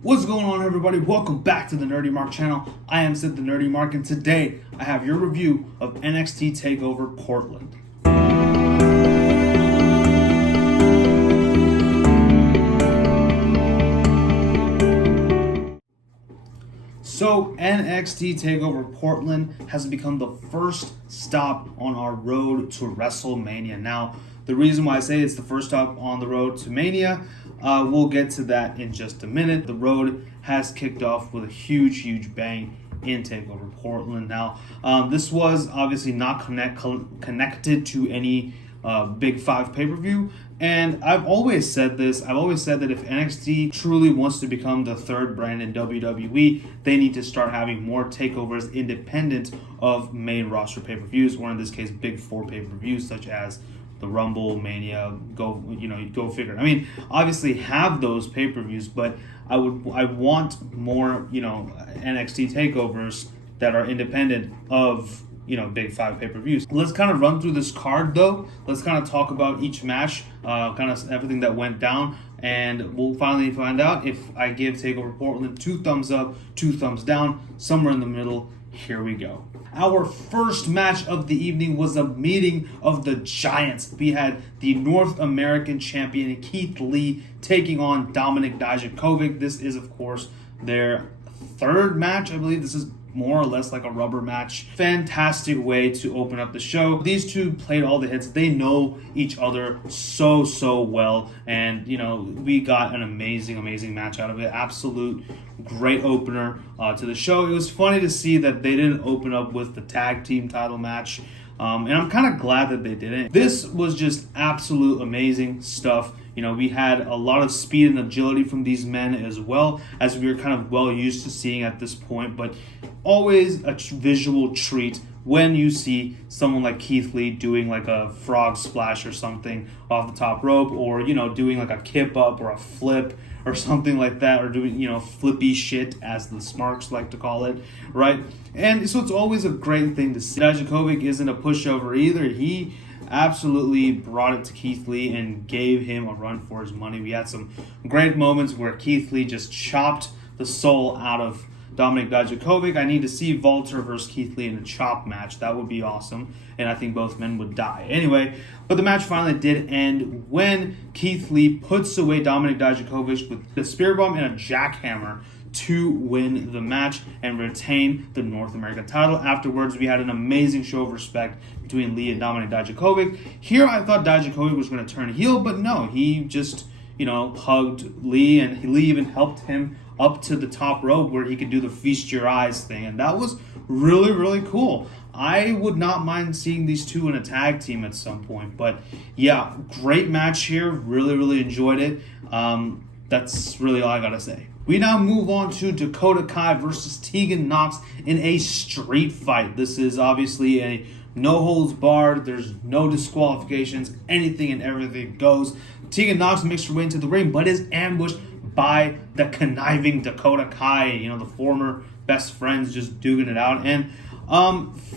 What's going on, everybody? Welcome back to the Nerdy Mark channel. I am Sid the Nerdy Mark, and today I have your review of NXT TakeOver Portland. So NXT TakeOver Portland has become the first stop on our road to WrestleMania. Now, the reason why I say it's the first stop on the road to Mania, we'll get to that in just a minute. The road has kicked off with a huge bang in TakeOver Portland. Now, this was obviously not connected to any Big Five pay-per-view. And I've always said this. I've always said that if NXT truly wants to become the third brand in WWE, they need to start having more takeovers independent of main roster pay-per-views, or in this case, Big Four pay-per-views, such as the Rumble, Mania, go figure. I mean, obviously have those pay-per-views, but I want more, NXT takeovers that are independent of Big Five pay-per-views. Let's kind of run through this card, though. Let's kind of talk about each match, kind of everything that went down, and we'll finally find out if I give TakeOver Portland 2 thumbs up, 2 thumbs down, somewhere in the middle. Here we go. Our first match of the evening was a meeting of the Giants. We had the North American champion Keith Lee taking on Dominik Dijakovic. This is, of course, their third match. I believe this is more or less like a rubber match. Fantastic way to open up the show. These two played all the hits. They know each other so well, and we got an amazing match out of it. Absolute great opener to the show. It was funny to see that they didn't open up with the tag team title match, and I'm kind of glad that they didn't. This was just absolute amazing stuff. We had a lot of speed and agility from these men, as well as we were kind of well used to seeing at this point, but always a visual treat when you see someone like Keith Lee doing like a frog splash or something off the top rope, or doing like a kip up or a flip or something like that, or doing flippy shit, as the Smarks like to call it, right? And so it's always a great thing to see. Dijakovic isn't a pushover either. He absolutely brought it to Keith Lee and gave him a run for his money. We had some great moments where Keith Lee just chopped the soul out of Dominik Dijakovic. I need to see Walter versus Keith Lee in a chop match. That would be awesome, and I think both men would die. Anyway, but the match finally did end when Keith Lee puts away Dominik Dijakovic with the spear bomb and a jackhammer to win the match and retain the North American title. Afterwards, we had an amazing show of respect between Lee and Dominik Dijakovic. Here, I thought Dijakovic was going to turn heel, but no, he just, hugged Lee, and Lee even helped him up to the top rope where he could do the feast your eyes thing, and that was really cool. I would not mind seeing these two in a tag team at some point, but yeah, great match here. Really enjoyed it. That's really all I gotta say. We now move on to Dakota Kai versus Tegan Nox in a street fight. This is obviously a no holds barred. There's no disqualifications. Anything and everything goes. Tegan Nox makes her way into the ring, but is ambushed by the conniving Dakota Kai. The former best friends just duking it out. And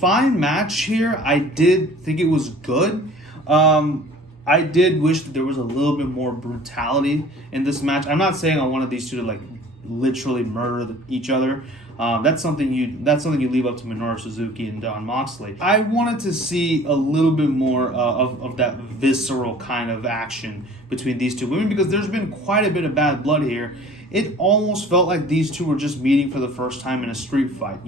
fine match here. I did think it was good. I did wish that there was a little bit more brutality in this match. I'm not saying I wanted these two to literally murder each other. That's something you leave up to Minoru Suzuki and Jon Moxley. I wanted to see a little bit more of that visceral kind of action between these two women, because there's been quite a bit of bad blood here. It almost felt like these two were just meeting for the first time in a street fight,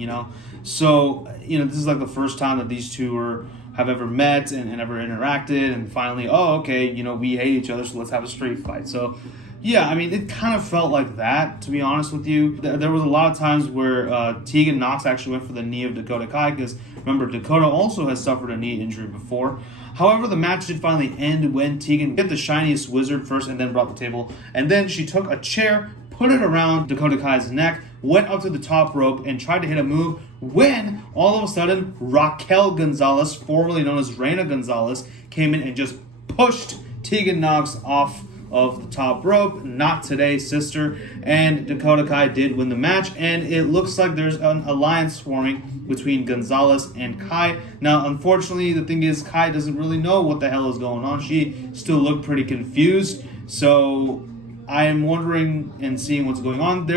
So, this is like the first time that these two have ever met and ever interacted, and finally, we hate each other, so let's have a street fight. So, yeah, I mean, it kind of felt like that, to be honest with you. There was a lot of times where Tegan Nox actually went for the knee of Dakota Kai, because remember, Dakota also has suffered a knee injury before. However, the match did finally end when Tegan hit the shiniest wizard first and then brought the table, and then she took a chair, put it around Dakota Kai's neck, went up to the top rope, and tried to hit a move when all of a sudden Raquel Gonzalez, formerly known as Reina Gonzalez, came in and just pushed Tegan Nox off of the top rope. Not today, sister. And Dakota Kai did win the match, and it looks like there's an alliance forming between Gonzalez and Kai. Now, unfortunately, the thing is, Kai doesn't really know what the hell is going on. She still looked pretty confused, so I am wondering and seeing what's going on.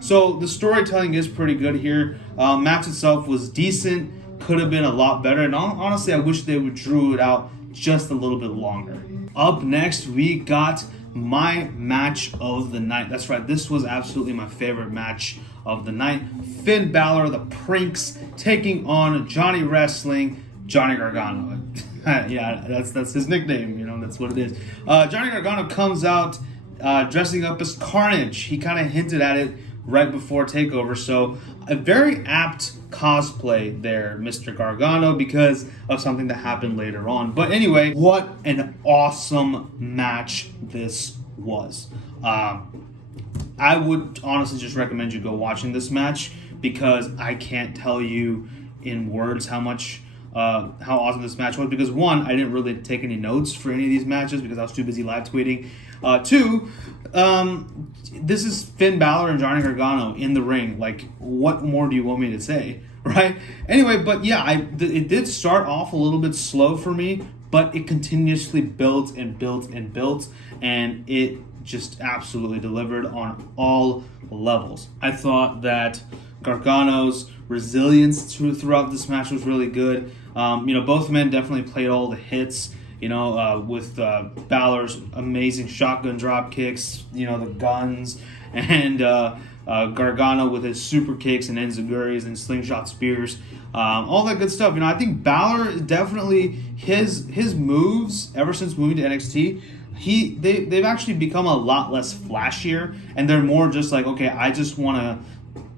So the storytelling is pretty good here. Match itself was decent, could have been a lot better, and honestly, I wish they would drew it out just a little bit longer. Up next, we got my match of the night. That's right, this was absolutely my favorite match of the night. Finn Balor, the Prinks, taking on Johnny Wrestling, Johnny Gargano. Yeah, that's his nickname, that's what it is. Johnny Gargano comes out dressing up as Carnage. He kind of hinted at it right before TakeOver, so a very apt cosplay there, Mr. Gargano, because of something that happened later on. But anyway, what an awesome match this was. I would honestly just recommend you go watching this match, because I can't tell you in words how awesome this match was, because one, I didn't really take any notes for any of these matches because I was too busy live tweeting. Two, this is Finn Balor and Johnny Gargano in the ring. Like, what more do you want me to say, right? Anyway, but yeah, it did start off a little bit slow for me, but it continuously built and built and built, and it just absolutely delivered on all levels. I thought that Gargano's resilience throughout this match was really good. Both men definitely played all the hits. With Balor's amazing shotgun drop kicks, the guns, and Gargano with his super kicks and enziguris and slingshot spears, all that good stuff. I think Balor is definitely his moves ever since moving to NXT. They've actually become a lot less flashier, and they're more just like, okay, I just want to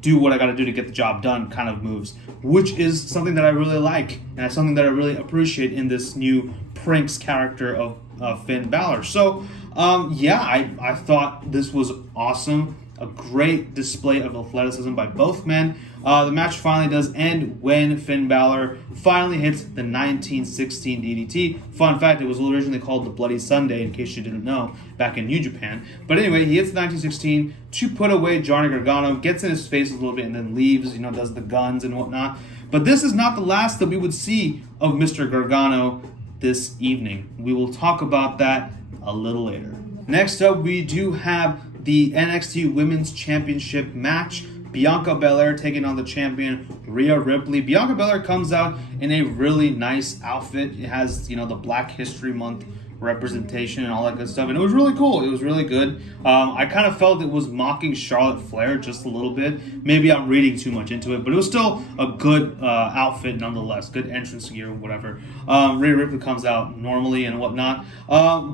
do what I got to do to get the job done kind of moves, which is something that I really like, and it's something that I really appreciate in this new Prinks character of Finn Balor. So, I thought this was awesome. A great display of athleticism by both men. The match finally does end when Finn Balor finally hits the 1916 DDT. Fun fact, it was originally called the Bloody Sunday, in case you didn't know, back in New Japan. But anyway, he hits the 1916 to put away Johnny Gargano, gets in his face a little bit, and then leaves, does the guns and whatnot. But this is not the last that we would see of Mr. Gargano this evening. We will talk about that a little later. Next up, we do have the NXT Women's Championship match. Bianca Belair taking on the champion Rhea Ripley. Bianca Belair comes out in a really nice outfit. It has, the Black History Month representation and all that good stuff. And it was really cool. It was really good. I kind of felt it was mocking Charlotte Flair just a little bit. Maybe I'm reading too much into it, but it was still a good outfit nonetheless. Good entrance gear, whatever. Rhea Ripley comes out normally and whatnot.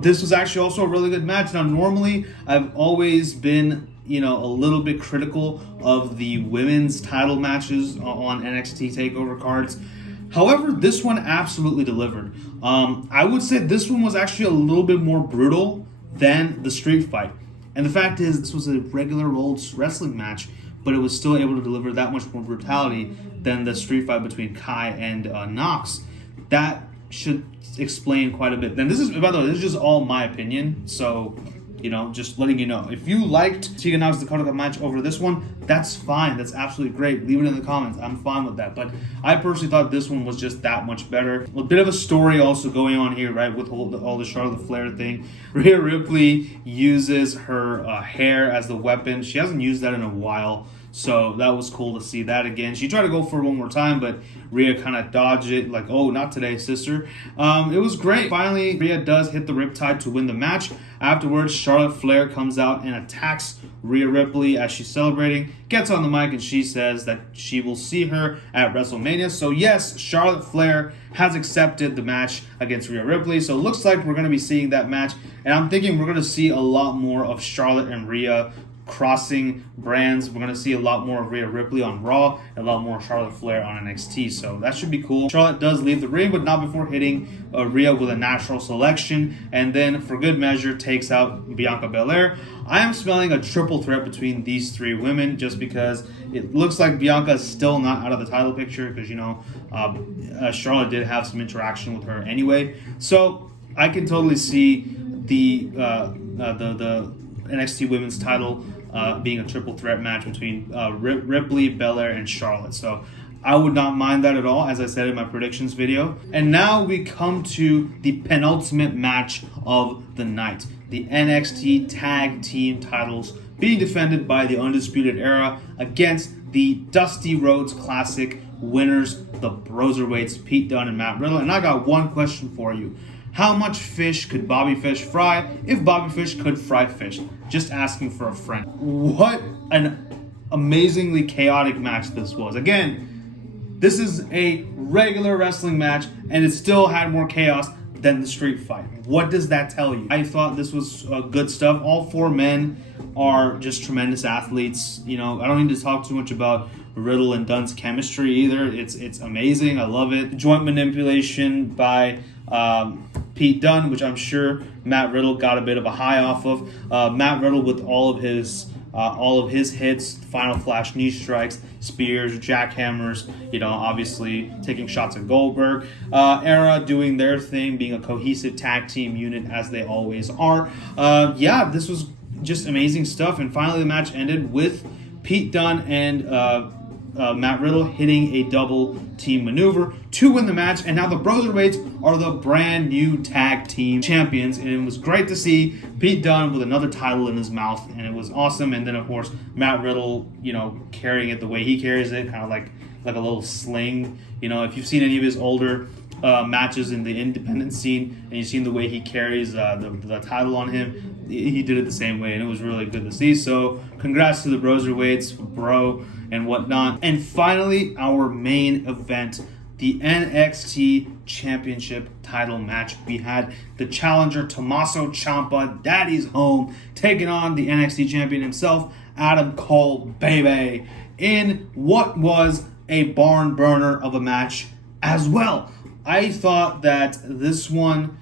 This was actually also a really good match. Now, normally, I've always been a little bit critical of the women's title matches on NXT TakeOver cards. However, this one absolutely delivered. I would say this one was actually a little bit more brutal than the street fight. And the fact is, this was a regular old wrestling match, but it was still able to deliver that much more brutality than the street fight between Kai and Nox. That should explain quite a bit. And this is, by the way, this is just all my opinion, so just letting you know. If you liked Tegan Nox Dakota match over this one, that's fine. That's absolutely great. Leave it in the comments. I'm fine with that. But I personally thought this one was just that much better. A bit of a story also going on here, right, with all the Charlotte Flair thing. Rhea Ripley uses her hair as the weapon. She hasn't used that in a while, so that was cool to see that again. She tried to go for it one more time, but Rhea kind of dodged it, like, oh, not today, sister. It was great. Finally, Rhea does hit the Riptide to win the match. Afterwards, Charlotte Flair comes out and attacks Rhea Ripley as she's celebrating, gets on the mic, and she says that she will see her at WrestleMania. So yes, Charlotte Flair has accepted the match against Rhea Ripley. So it looks like we're going to be seeing that match. And I'm thinking we're going to see a lot more of Charlotte and Rhea crossing brands. We're going to see a lot more of Rhea Ripley on Raw and a lot more Charlotte Flair on NXT, so that should be cool. Charlotte does leave the ring, but not before hitting Rhea with a natural selection, and then for good measure takes out Bianca Belair. I am smelling a triple threat between these three women, just because it looks like Bianca is still not out of the title picture, because Charlotte did have some interaction with her anyway, so I can totally see the NXT Women's title being a triple threat match between Ripley, Belair, and Charlotte. So I would not mind that at all, as I said in my predictions video. And now we come to the penultimate match of the night. The NXT Tag Team titles being defended by the Undisputed Era against the Dusty Rhodes Classic winners, the Broserweights, Pete Dunne and Matt Riddle. And I got one question for you. How much fish could Bobby Fish fry if Bobby Fish could fry fish? Just asking for a friend. What an amazingly chaotic match this was. Again, this is a regular wrestling match, and it still had more chaos than the street fight. What does that tell you? I thought this was good stuff. All four men are just tremendous athletes. You know, I don't need to talk too much about Riddle and Dunn's chemistry either. It's amazing. I love it. Joint manipulation by Pete Dunne, which I'm sure Matt Riddle got a bit of a high off of. Matt Riddle with all of his hits, final flash knee strikes, spears, jackhammers, you know, obviously taking shots at Goldberg. Era doing their thing, being a cohesive tag team unit as they always are. Yeah, this was just amazing stuff. And finally the match ended with Pete Dunne and Matt Riddle hitting a double team maneuver to win the match, and now the Broserweights are the brand new tag team champions, and it was great to see Pete Dunne with another title in his mouth, and it was awesome. And then of course Matt Riddle, you know, carrying it the way he carries it, kind of like a little sling. You know, if you've seen any of his older matches in the independent scene and you've seen the way he carries the title on him, he did it the same way, and it was really good to see. So congrats to the Broserweights, bro, and whatnot. And finally, our main event, the NXT Championship title match. We had the challenger Tommaso Ciampa, Daddy's home, taking on the NXT champion himself, Adam Cole, baby, in what was a barn burner of a match as well. I thought that this one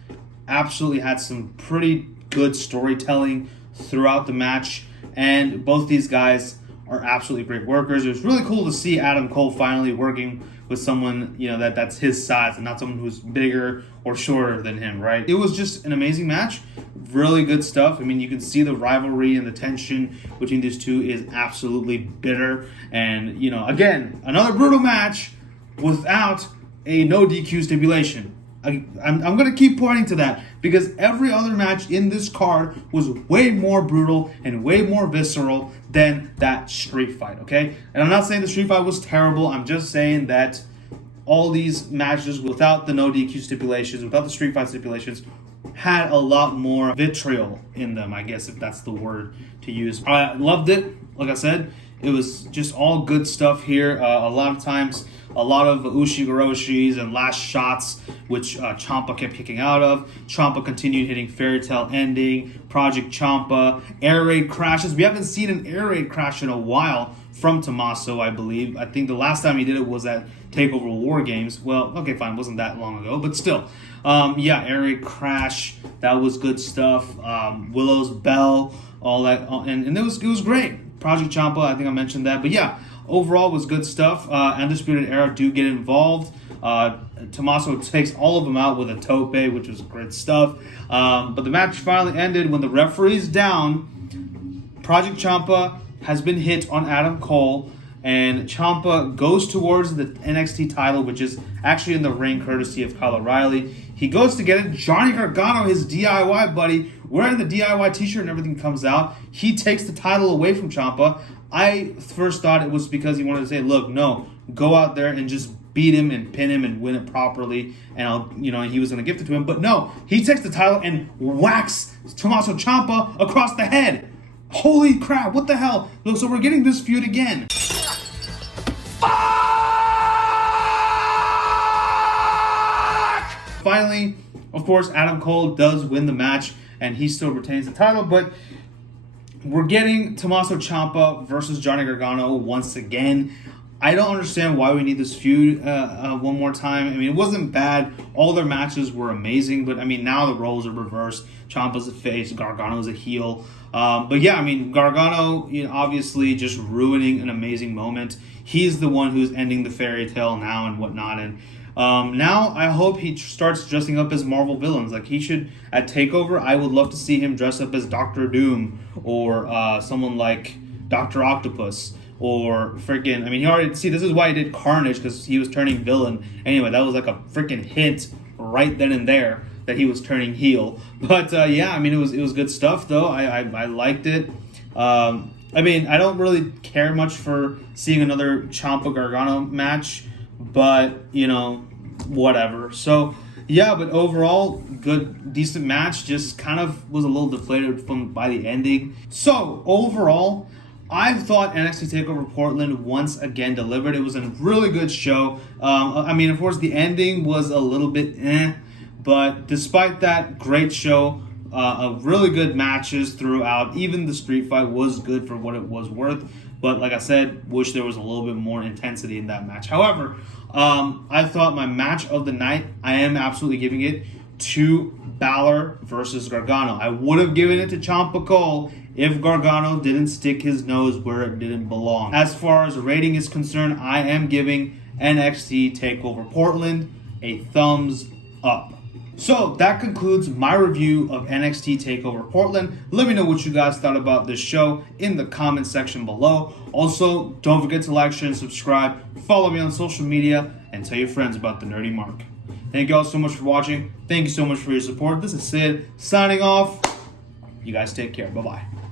absolutely had some pretty good storytelling throughout the match, and both these guys are absolutely great workers. It was really cool to see Adam Cole finally working with someone, you know, that's his size and not someone who's bigger or shorter than him, right? It was just an amazing match. Really good stuff. I mean, you can see the rivalry and the tension between these two is absolutely bitter. And, you know, again, another brutal match without a no DQ stipulation. I'm going to keep pointing to that because every other match in this card was way more brutal and way more visceral than that street fight, okay? And I'm not saying the street fight was terrible. I'm just saying that all these matches without the no DQ stipulations, without the street fight stipulations, had a lot more vitriol in them, I guess, if that's the word to use. I loved it. Like I said, it was just all good stuff here. A lot of times, a lot of ushi-goroshis and last shots, which Ciampa kept kicking out of. Ciampa continued hitting Fairy Tale Ending, Project Ciampa, air raid crashes. We haven't seen an air raid crash in a while from Tommaso, I believe. I think the last time he did it was at TakeOver War Games. Well, okay, fine, wasn't that long ago, but still. Yeah, air raid crash, that was good stuff. Willow's Bell, all that, and it was great. Project Ciampa, I think I mentioned that, but yeah. Overall was good stuff. Undisputed Era do get involved. Tommaso takes all of them out with a tope, which was great stuff. But the match finally ended when the referee's down. Project Ciampa has been hit on Adam Cole, and Ciampa goes towards the NXT title, which is actually in the ring courtesy of Kyle O'Reilly. He goes to get it. Johnny Gargano, his DIY buddy, wearing the DIY t-shirt and everything, comes out. He takes the title away from Ciampa. I first thought it was because he wanted to say, look, no, go out there and just beat him and pin him and win it properly, and he was going to gift it to him. But no, he takes the title and whacks Tommaso Ciampa across the head. Holy crap, what the hell? So we're getting this feud again. Fuck! Finally, of course, Adam Cole does win the match, and he still retains the title, but we're getting Tommaso Ciampa versus Johnny Gargano once again. I don't understand why we need this feud one more time. I mean, it wasn't bad. All their matches were amazing, but I mean, now the roles are reversed. Ciampa's a face, Gargano's a heel. But yeah, I mean, Gargano, obviously just ruining an amazing moment. He's the one who's ending the fairy tale now and whatnot. And now I hope he starts dressing up as Marvel villains. Like, he should, at TakeOver, I would love to see him dress up as Doctor Doom or someone like Dr. Octopus, or freaking, I mean, he already, see, this is why he did Carnage, because he was turning villain. Anyway, that was like a freaking hint right then and there that he was turning heel. But yeah, I mean, it was good stuff though. I liked it. I mean, I don't really care much for seeing another Ciampa Gargano match, but you know, whatever. So yeah, but overall, good, decent match. Just kind of was a little deflated by the ending. So overall, I thought NXT TakeOver Portland once again delivered. It was a really good show. I mean, of course, the ending was a little bit but despite that, great show. Really good matches throughout. Even the street fight was good for what it was worth. But like I said, wish there was a little bit more intensity in that match. However, I thought my match of the night, I am absolutely giving it to Balor versus Gargano. I would have given it to Ciampa Cole if Gargano didn't stick his nose where it didn't belong. As far as the rating is concerned, I am giving NXT TakeOver Portland a thumbs up. So that concludes my review of NXT TakeOver Portland. Let me know what you guys thought about this show in the comment section below. Also, don't forget to like, share, and subscribe. Follow me on social media and tell your friends about the Nerdy Mark. Thank you all so much for watching. Thank you so much for your support. This is Sid signing off. You guys take care. Bye-bye.